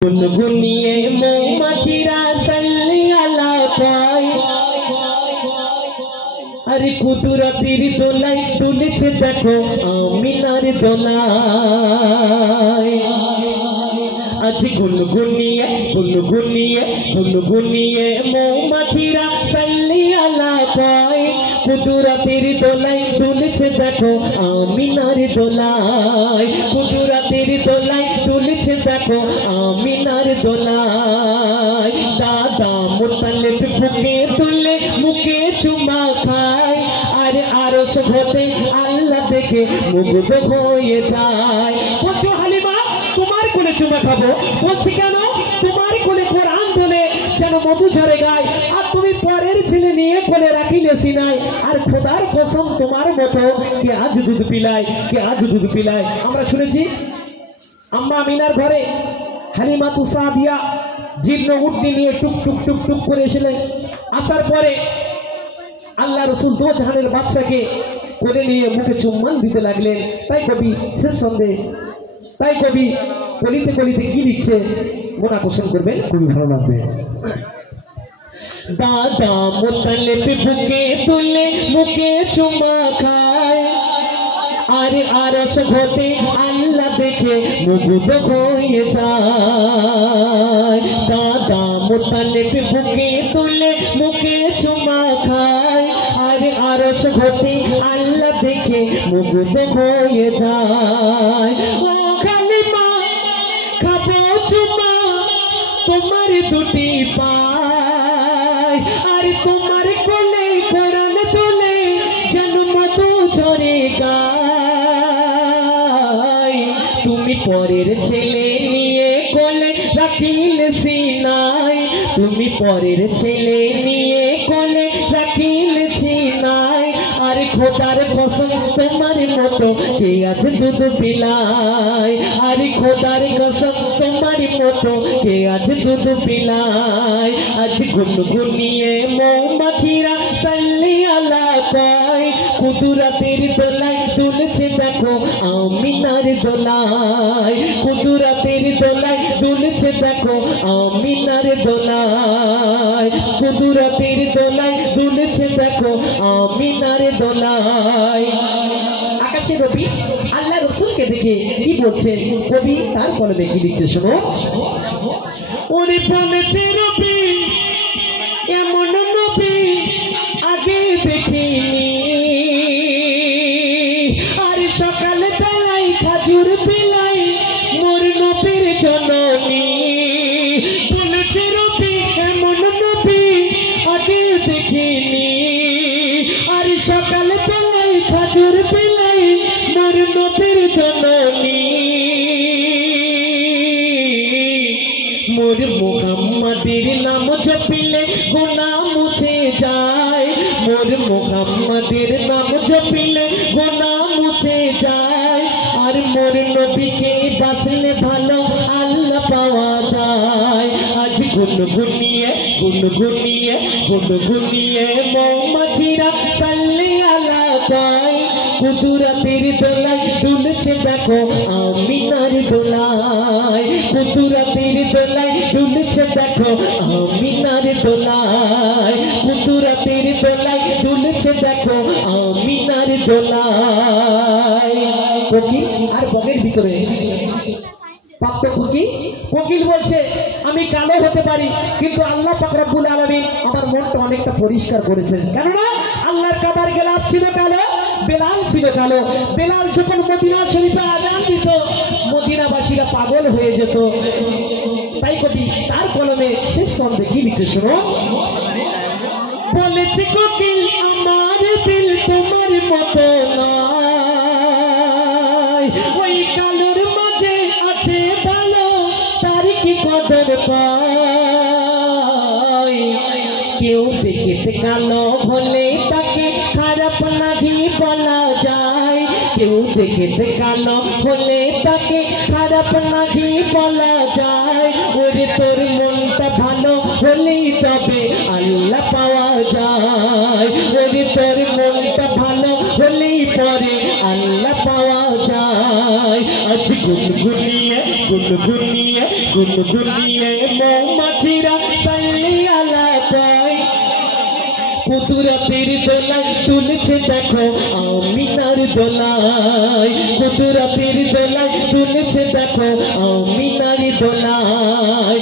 गुनगुनिए मौमाछिरा सल्ली अला पाई अरे कुदरतेर दोलाई तुलेছে देखो आमिनार दोलाई आज गुनगुनिए मौमाछिरा सल्ली अला पाई कुदरतेर दोलाई तुलेছে देखो आमिनार दोलाई कुदरतेर दोलाई तुलेছে देखो आमिनार दोलाई दादा मुत्तलिब बुके तुले मुके चुमा खाए अरे आरश होते अल्लाह देखे मुग्ध होये जाए बोलो हालिमा तुम्हार कोले चुमा खाबो बोलছি কেন তোমার কোলে কোরআন ধরে যেন মধু ঝরে গায় আর তুমি পরের ছেলে নিয়ে কোলে রাখিলেছি নাই আর খোদার কসম তোমার মতো কে আজ দুধ পিলায় আমরা শুনেছি আম্মা আমিনার ঘরে হালিমা তুসাদিয়া জীর্ণ উটনি নিয়ে টুক টুক টুক টুক করে এসেছিলেন আসার পরে আল্লাহ রাসূল দো জাহানের বাদশাকে কোলে নিয়ে মুখে চুম্বন দিতে লাগলেন তাই কবি শেষ সন্দেহ তাই কবি কলিতে কলিতে কি লিখছে মোনা কোশ্চেন করবেন খুবই ভালো লাগবে দাদা মুত্তালিব বুকে তুলে মুখে চুমা খায় আরে আরশ হতে আল্লাহ দেখে মুগ্ধ হয়ে যায় দাদা মুত্তালিব বুকে তুলে মুখে চুমা খায় আরে আরশ হতে আল্লাহ দেখে মুগ্ধ হয়ে যায় ও খালিমা খাবো চুমা তোমার দুটি পায় আরে তোমার কোলে কোরআন তোলে যেন মধু ঝরে গায় তুমি পরের ছেলে নিয়ে কোলে রাখিলে সিনাই তুমি পরের ছেলে নিয়ে কোলে রাখিলে সিনাই আরে খোদার কসম তোমার মতো কে আজ দুধ পিলায় আরে খোদার কসম তোমার মতো কে আজ দুধ পিলায় আজ গুনগুনিয়ে মৌমাছিরা সাল্লি আলা পাই কুদরতের দোলাই দুলছে দেখো আমিনার দোলাই কুদরতের দোলাই দুলছে দেখো আমিনার দোলাই কুদরতের দোলাই দুলছে দেখো আমিনার দোলাই আকাশে রবি আল্লাহ রাসূলকে দেখে কি বলছেন কবি তার কলমে কি লিখতে শোনো ওরে বলেছে রবি এমন নবী আগে দেখিনি আর সকাল বেলায় খাজুর পিলাই মোর নবীর জননী বলেছে রবি এমন নবী আগে দেখিনি আর সকাল বেলায় খাজুর পিলাই মোর নবীর জননী মোর মুহাম্মাদের নাম জপিলে গুনাহ মুছে যায় মোর মুহাম্মাদের নাম জপিলে গুনাহ মুছে যায় আর মোর নবীকে বাসলে ভালো আল্লাহ পাওয়া যায় আজ গুনগুনিয়ে মৌমাছিরা সাল্লি আলা পাই কুদরতের দোলাই দুলছে দেখো আমিনার দোলাই কুদরতের দোলাই দুলছে দেখো আমিনার দোলাই কুদরতের দোলাই দুলছে দেখো আমিনার দোলাই কোকিল আর বগের ভিতরে প্রাপ্ত কোকিল বলছে আমি কালো হতে পারি কিন্তু আল্লাহ পাক রব্বুল আলামিন আমার মনটা অনেকটা পরিষ্কার করেছেন কেননা আল্লাহর কাবার গেলাপ ছিল কালো বেলাল ছিল কালো বেলাল যখন মদিনা শরীফে আযান দিত মদিনাবাসীরা পাগল হয়ে যেত তাই কবি তার কলমে শেষ ছন্দে কি লিখতে শোনো বলেছে কোকিল আমার দিল তোমার মতো নয় ওই কালোর মাঝে আছে ভালো তার কি কদর পায় কেউ দেখতে কালো হলে তাকে খারাপ নাহি বলা যায় কেউ দেখতে কালো হলে তাকে খারাপ নাহি বলা যায় ওরে তোর মনটা ভালো হলেই তবে আল্লাহ পাওয়া যায় ওরে তোর মনটা ভালো হলেই পরে আল্লাহ পাওয়া যায় আজ গুনগুনিয়ে গুনগুনিয়ে মৌমাছিরা সাল্লি আলা পায় কুদরতের দোলায় দুলছে দেখো আমিনার দোলায় কুদরতের দোলায় দুলছে দেখো আমিনার দোলায়